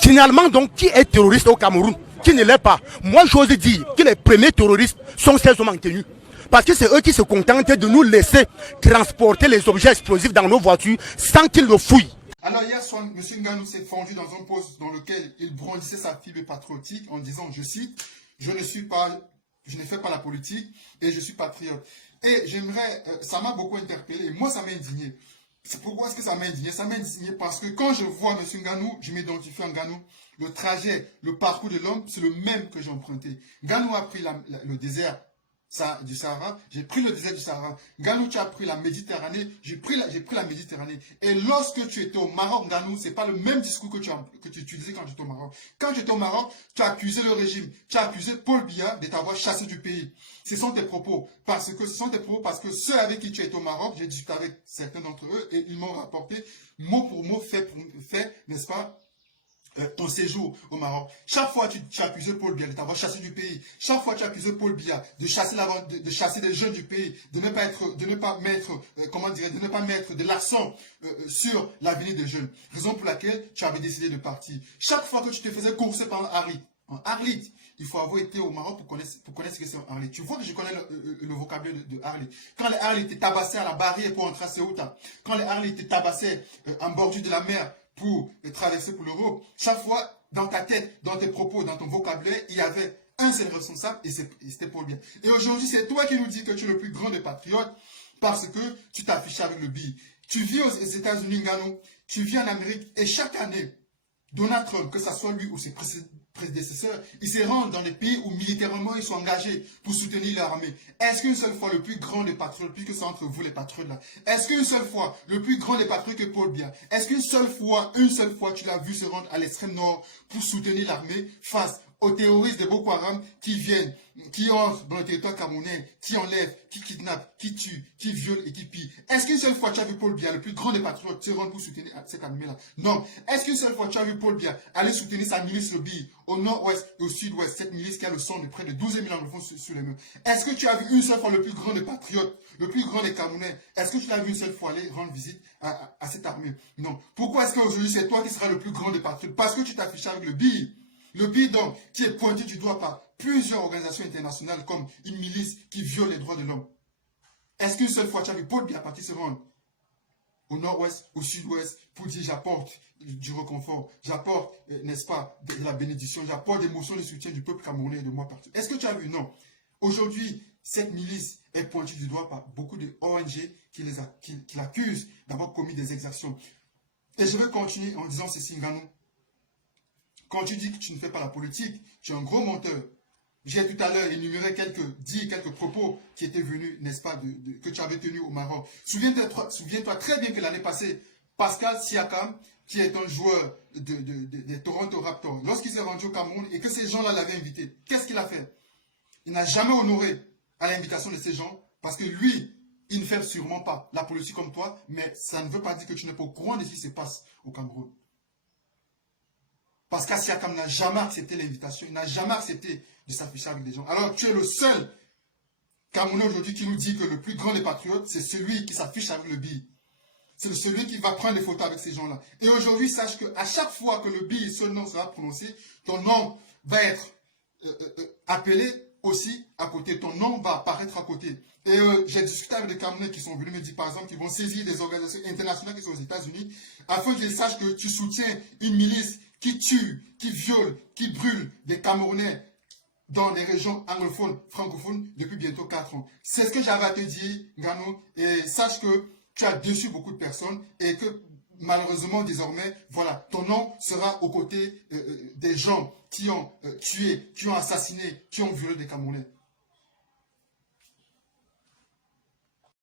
Finalement, donc, qui est terroriste au Cameroun? Qui ne l'est pas? Moi, j'ose dire que les premiers terroristes sont ces hommes en tenue. Parce que c'est eux qui se contentent de nous laisser transporter les objets explosifs dans nos voitures sans qu'ils le fouillent. Alors hier soir, M. Nganou s'est fendu dans un post dans lequel il brandissait sa fibre patriotique en disant, je cite, je ne fais pas la politique et je suis patriote. Et ça m'a beaucoup interpellé et moi ça m'a indigné. Pourquoi est-ce que ça m'a indigné? Ça m'a indigné parce que quand je vois M. Nganou, je m'identifie à Nganou. Le trajet, le parcours de l'homme, c'est le même que j'ai emprunté. Nganou a pris le désert du Sahara, j'ai pris le désert du Sahara. Nganou, tu as pris la Méditerranée, j'ai pris la Méditerranée. Et lorsque tu étais au Maroc, Nganou, c'est pas le même discours que tu utilisais quand tu étais au Maroc. Quand tu étais au Maroc, tu as accusé le régime, tu as accusé Paul Biya de t'avoir chassé du pays. Ce sont tes propos, parce que ceux avec qui tu étais au Maroc, j'ai discuté avec certains d'entre eux et ils m'ont rapporté mot pour mot, fait pour fait, n'est-ce pas, ton séjour au Maroc. Chaque fois, tu as accusé Paul Biya de t'avoir chassé du pays. Chaque fois, tu as accusé Paul Biya de chasser des jeunes du pays, de ne pas mettre de l'accent sur l'avenir des jeunes. Raison pour laquelle tu avais décidé de partir. Chaque fois que tu te faisais courser par un Arlit, il faut avoir été au Maroc pour connaître ce que c'est un Arlit. Tu vois que je connais le vocabulaire de Arlit. Quand les Arlit te tabassaient à la barrière pour entrer à Ceuta, quand les Arlit te tabassaient en bordure de la mer, pour traverser pour l'Europe, chaque fois, dans ta tête, dans tes propos, dans ton vocabulaire, il y avait un seul responsable et c'était Paul Biya. Et aujourd'hui, c'est toi qui nous dis que tu es le plus grand des patriotes parce que tu t'affiches avec le billet. Tu vis aux États-Unis, Nganou, tu vis en Amérique et chaque année, Donald Trump, que ce soit lui ou ses prédécesseurs, ils se rendent dans les pays où militairement ils sont engagés pour soutenir l'armée. Est-ce qu'une seule fois le plus grand des patriotes, puisque c'est entre vous les patriotes là, est-ce qu'une seule fois le plus grand des patriotes que Paul Biya, est-ce qu'une seule fois tu l'as vu se rendre à l'extrême nord pour soutenir l'armée face aux terroristes de Boko Haram qui viennent, qui entrent dans le territoire camerounais, qui enlèvent, qui kidnappent, qui tuent, qui violent et qui pillent? Est-ce qu'une seule fois tu as vu Paul Biya, le plus grand des patriotes, se rendre pour soutenir cette armée-là? Non. Est-ce qu'une seule fois tu as vu Paul Biya aller soutenir sa milice Lobby au nord-ouest et au sud-ouest, cette milice qui a le sang de près de 12 000 enfants sur les mains? Est-ce que tu as vu une seule fois le plus grand des patriotes, le plus grand des Camerounais? Est-ce que tu l'as vu une seule fois aller rendre visite à cette armée? Non. Pourquoi est-ce qu'aujourd'hui c'est toi qui seras le plus grand des patriotes? Parce que tu t'affiches avec le billet. Le billet donc qui est pointé du doigt par plusieurs organisations internationales comme une milice qui viole les droits de l'homme. Est-ce qu'une seule fois tu as vu Paul Biya partir se rendre au nord-ouest, au sud-ouest pour dire j'apporte du réconfort, j'apporte, n'est-ce pas, de la bénédiction, j'apporte des motions de soutien du peuple camerounais et de moi partout? Est-ce que tu as vu? Non. Aujourd'hui, cette milice est pointée du doigt par beaucoup de ONG qui l'accusent d'avoir commis des exactions. Et je vais continuer en disant ceci, Nganou. Quand tu dis que tu ne fais pas la politique, tu es un gros menteur. J'ai tout à l'heure énuméré quelques propos qui étaient venus, n'est-ce pas, que tu avais tenus au Maroc. Souviens-toi très bien que l'année passée, Pascal Siakam, qui est un joueur des Toronto Raptors, lorsqu'il s'est rendu au Cameroun et que ces gens-là l'avaient invité, qu'est-ce qu'il a fait? Il n'a jamais honoré à l'invitation de ces gens parce que lui, il ne fait sûrement pas la politique comme toi, mais ça ne veut pas dire que tu n'es pas au courant de ce qui se passe au Cameroun. Parce qu'Asiakam n'a jamais accepté l'invitation, il n'a jamais accepté de s'afficher avec des gens. Alors tu es le seul Camerounais aujourd'hui qui nous dit que le plus grand des patriotes, c'est celui qui s'affiche avec le billet. C'est celui qui va prendre des photos avec ces gens-là. Et aujourd'hui, sache qu'à chaque fois que le billet, seul nom sera prononcé, ton nom va être appelé aussi à côté. Ton nom va apparaître à côté. Et j'ai discuté avec des Camerounais qui sont venus me dire, par exemple, qu'ils vont saisir des organisations internationales qui sont aux États-Unis afin qu'ils sachent que tu soutiens une milice qui tue, qui viole, qui brûle des Camerounais dans les régions anglophones, francophones, depuis bientôt 4 ans. C'est ce que j'avais à te dire, Nganou, et sache que tu as déçu beaucoup de personnes et que malheureusement, désormais, voilà, ton nom sera aux côtés des gens qui ont tué, qui ont assassiné, qui ont violé des Camerounais.